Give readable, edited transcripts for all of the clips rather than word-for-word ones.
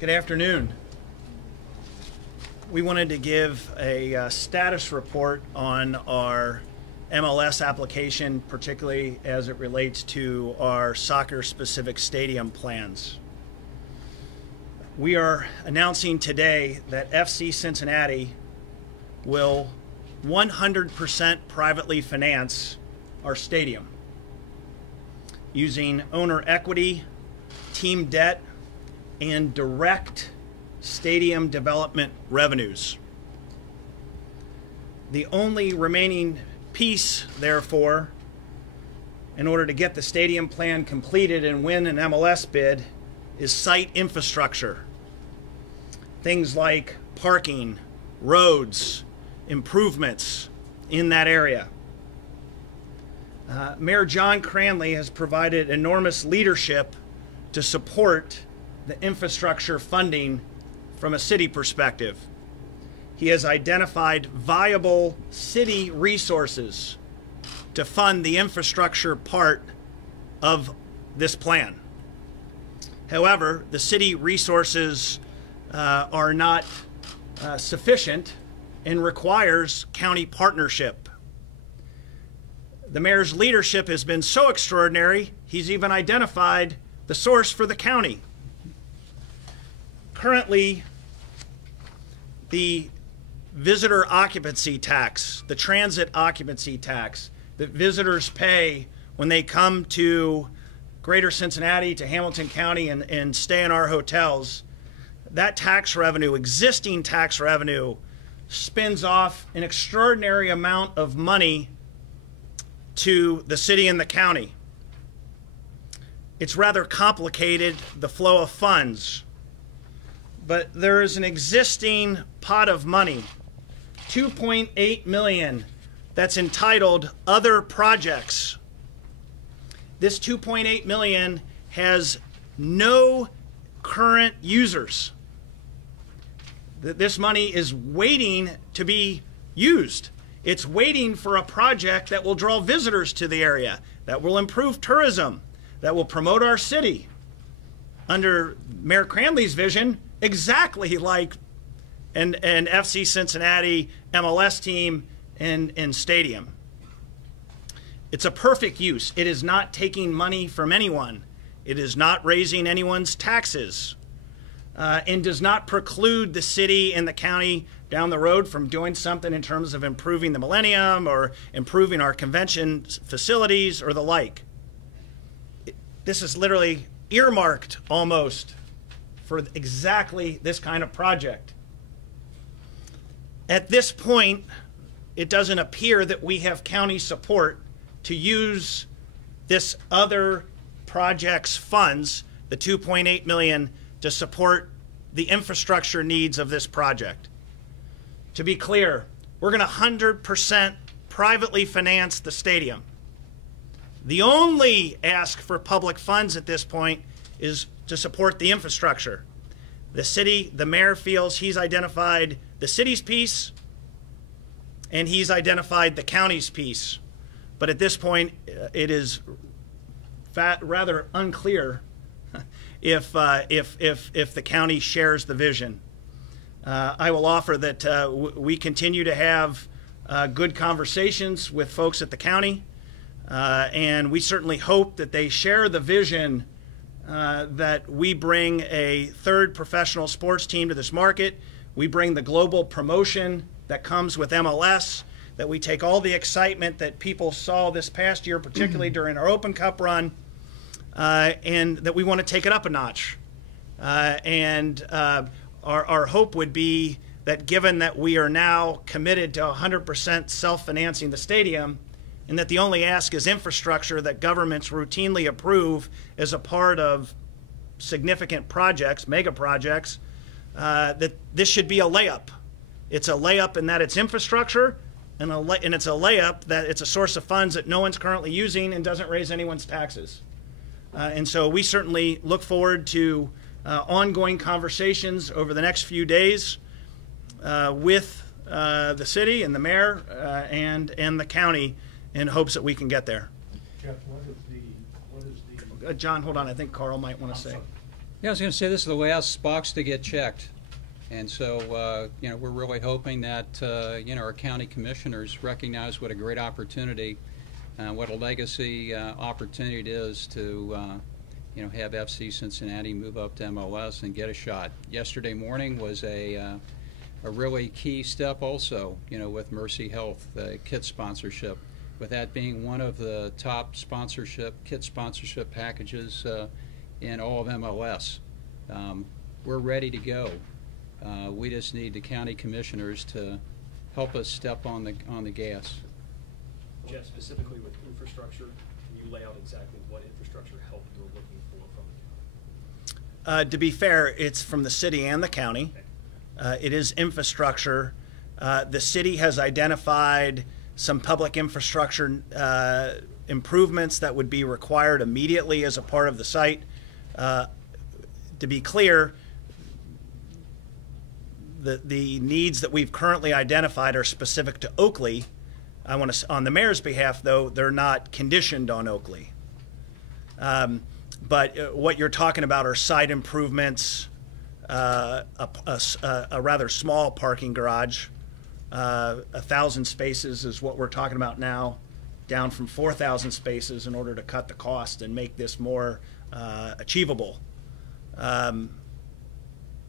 Good afternoon. We wanted to give a status report on our MLS application, particularly as it relates to our soccer-specific stadium plans. We are announcing today that FC Cincinnati will 100% privately finance our stadium using owner equity, team debt, and direct stadium development revenues. The only remaining piece, therefore, in order to get the stadium plan completed and win an MLS bid, is site infrastructure. Things like parking, roads, improvements in that area. Mayor John Cranley has provided enormous leadership to support the infrastructure funding from a city perspective. He has identified viable city resources to fund the infrastructure part of this plan. However, the city resources are not sufficient and requires county partnership. The mayor's leadership has been so extraordinary, he's even identified the source for the county. Currently, the visitor occupancy tax, the transit occupancy tax that visitors pay when they come to Greater Cincinnati, to Hamilton County, and stay in our hotels, that tax revenue, existing tax revenue, spins off an extraordinary amount of money to the city and the county. It's rather complicated, the flow of funds. But there is an existing pot of money, $2.8 million, that's entitled Other Projects. This $2.8 million has no current users. This money is waiting to be used. It's waiting for a project that will draw visitors to the area, that will improve tourism, that will promote our city. Under Mayor Cranley's vision, exactly like an FC Cincinnati MLS team and stadium. It's a perfect use. It is not taking money from anyone. It is not raising anyone's taxes, and does not preclude the city and the county down the road from doing something in terms of improving the Millennium or improving our convention facilities or the like. This is literally earmarked almost for exactly this kind of project. At this point, it doesn't appear that we have county support to use this other project's funds, the $2.8 million, to support the infrastructure needs of this project. To be clear, we're going to 100% privately finance the stadium. The only ask for public funds at this point is to support the infrastructure. The city, the mayor feels he's identified the city's piece and he's identified the county's piece. But at this point, it is rather unclear if the county shares the vision. I will offer that we continue to have good conversations with folks at the county, and we certainly hope that they share the vision that we bring a third professional sports team to this market. We bring the global promotion that comes with MLS, that we take all the excitement that people saw this past year, particularly during our Open Cup run, and that we want to take it up a notch. Our hope would be that, given that we are now committed to 100% self-financing the stadium, and that the only ask is infrastructure that governments routinely approve as a part of significant projects, mega projects, that this should be a layup. It's a layup in that it's infrastructure, and it's a layup that it's a source of funds that no one's currently using and doesn't raise anyone's taxes. And so we certainly look forward to ongoing conversations over the next few days with the city and the mayor and the county in hopes that we can get there. Jeff, what is the John, hold on. I think Carl might want to say. Yeah, I was going to say this is the last box to get checked. And so, we're really hoping that, our county commissioners recognize what a great opportunity, what a legacy opportunity it is to, have FC Cincinnati move up to MLS and get a shot. Yesterday morning was a really key step also, with Mercy Health, the kit sponsorship, with that being one of the top kit sponsorship packages in all of MLS. We're ready to go. We just need the county commissioners to help us step on the gas. Jeff, specifically with infrastructure, can you lay out exactly what infrastructure help you're looking for from the county? To be fair, it's from the city and the county. It is infrastructure. The city has identified some public infrastructure improvements that would be required immediately as a part of the site. To be clear, the needs that we've currently identified are specific to Oakley. I want to, on the mayor's behalf, though, they're not conditioned on Oakley. But what you're talking about are site improvements, a rather small parking garage, 1,000 spaces is what we're talking about now, down from 4,000 spaces in order to cut the cost and make this more achievable.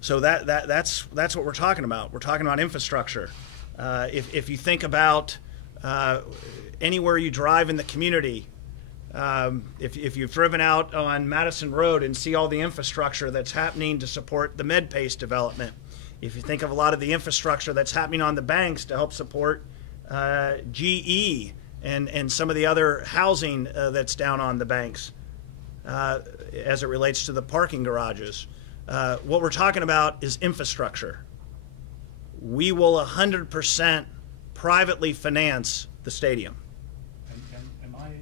So that's what we're talking about. We're talking about infrastructure. If you think about anywhere you drive in the community, if you've driven out on Madison Road and see all the infrastructure that's happening to support the MedPace development, if you think of a lot of the infrastructure that's happening on the banks to help support GE and some of the other housing that's down on the banks as it relates to the parking garages, what we're talking about is infrastructure. We will 100% privately finance the stadium. Am I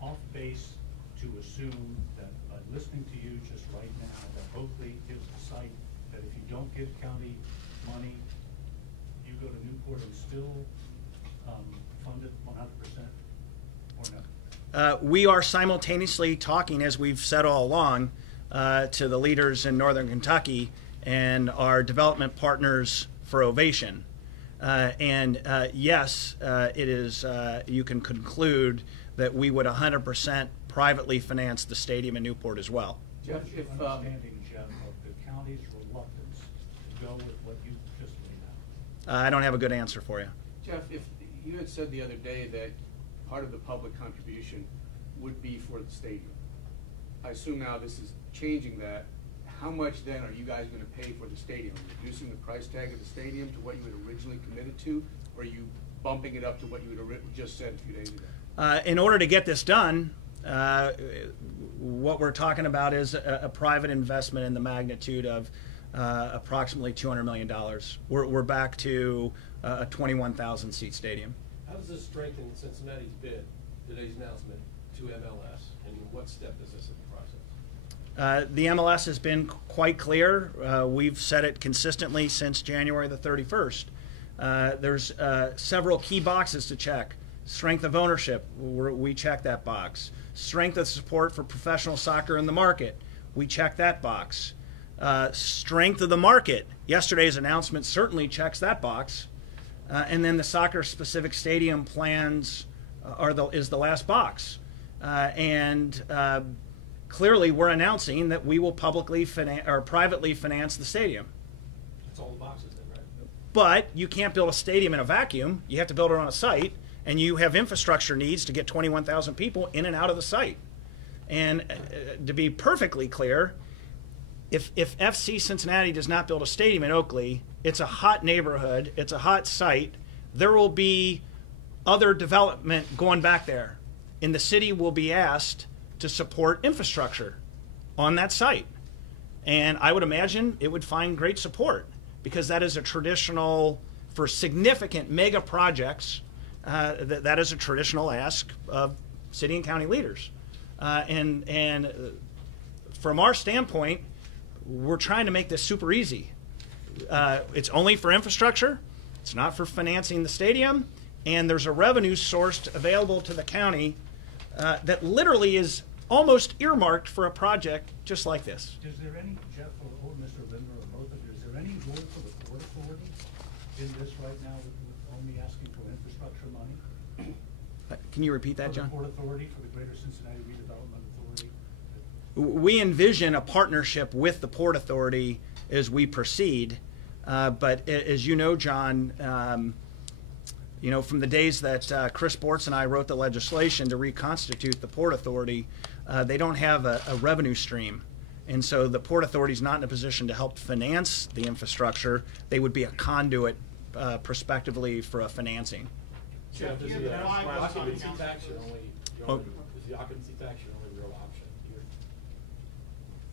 off base to assume that by listening to you just right now that Oakley is the site that if you don't get county money, you go to Newport and still fund it 100% or no? We are simultaneously talking, as we've said all along, to the leaders in Northern Kentucky and our development partners for Ovation. Yes, it is. You can conclude that we would 100% privately finance the stadium in Newport as well. Jeff, if understanding, Jeff, of the county's reluctance to go with what you just laid out. I don't have a good answer for you. Jeff, if you had said the other day that part of the public contribution would be for the stadium, I assume now this is changing that. How much then are you guys going to pay for the stadium? Reducing the price tag of the stadium to what you had originally committed to, or are you bumping it up to what you had just said a few days ago? In order to get this done, what we're talking about is a private investment in the magnitude of approximately $200 million. We're back to a 21,000 seat stadium. How does this strengthen Cincinnati's bid, today's announcement, to MLS, and what step is this in the process? The MLS has been quite clear. We've said it consistently since January the 31st. There's several key boxes to check. Strength of ownership, we check that box. Strength of support for professional soccer in the market, we check that box. Strength of the market, yesterday's announcement certainly checks that box. And then the soccer-specific stadium plans is the last box. Clearly, we're announcing that we will publicly or privately finance the stadium. That's all the boxes then, right? But you can't build a stadium in a vacuum. You have to build it on a site, and you have infrastructure needs to get 21,000 people in and out of the site. And to be perfectly clear, if FC Cincinnati does not build a stadium in Oakley, it's a hot neighborhood, it's a hot site, there will be other development going back there. And the city will be asked to support infrastructure on that site. And I would imagine it would find great support because that is a traditional, for significant mega projects, that is a traditional ask of city and county leaders. And from our standpoint, we're trying to make this super easy. It's only for infrastructure. It's not for financing the stadium. And there's a revenue source available to the county that literally is almost earmarked for a project just like this. Is there any, Jeff or Mr. Linder or both of you, is there any role for the Port Authority in this right now with only asking for infrastructure money? Can you repeat that, For John? the Port Authority, for the Greater Cincinnati Redevelopment Authority? We envision a partnership with the Port Authority as we proceed, but as you know, John, you know, from the days that Chris Bortz and I wrote the legislation to reconstitute the Port Authority, they don't have a revenue stream. And so the Port Authority is not in a position to help finance the infrastructure. They would be a conduit prospectively for a financing. Jeff, is the occupancy tax your only, Oh. is the occupancy tax your only real option here?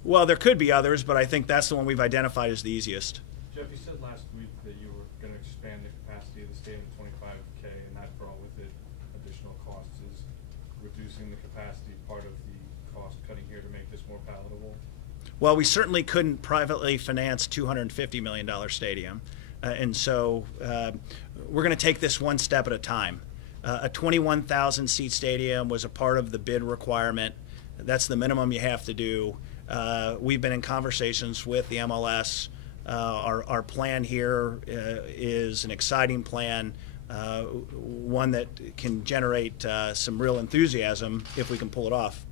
Well, there could be others, but I think that's the one we've identified as the easiest. Jeff, you said last week that you were going to expand the capacity of the stadium to 25K, and that brought with it additional costs. Is reducing the capacity part of the cost cutting here to make this more palatable? Well, we certainly couldn't privately finance $250 million stadium. And so we're going to take this one step at a time. A 21,000 seat stadium was a part of the bid requirement. That's the minimum you have to do. We've been in conversations with the MLS. Our plan here is an exciting plan, one that can generate some real enthusiasm if we can pull it off.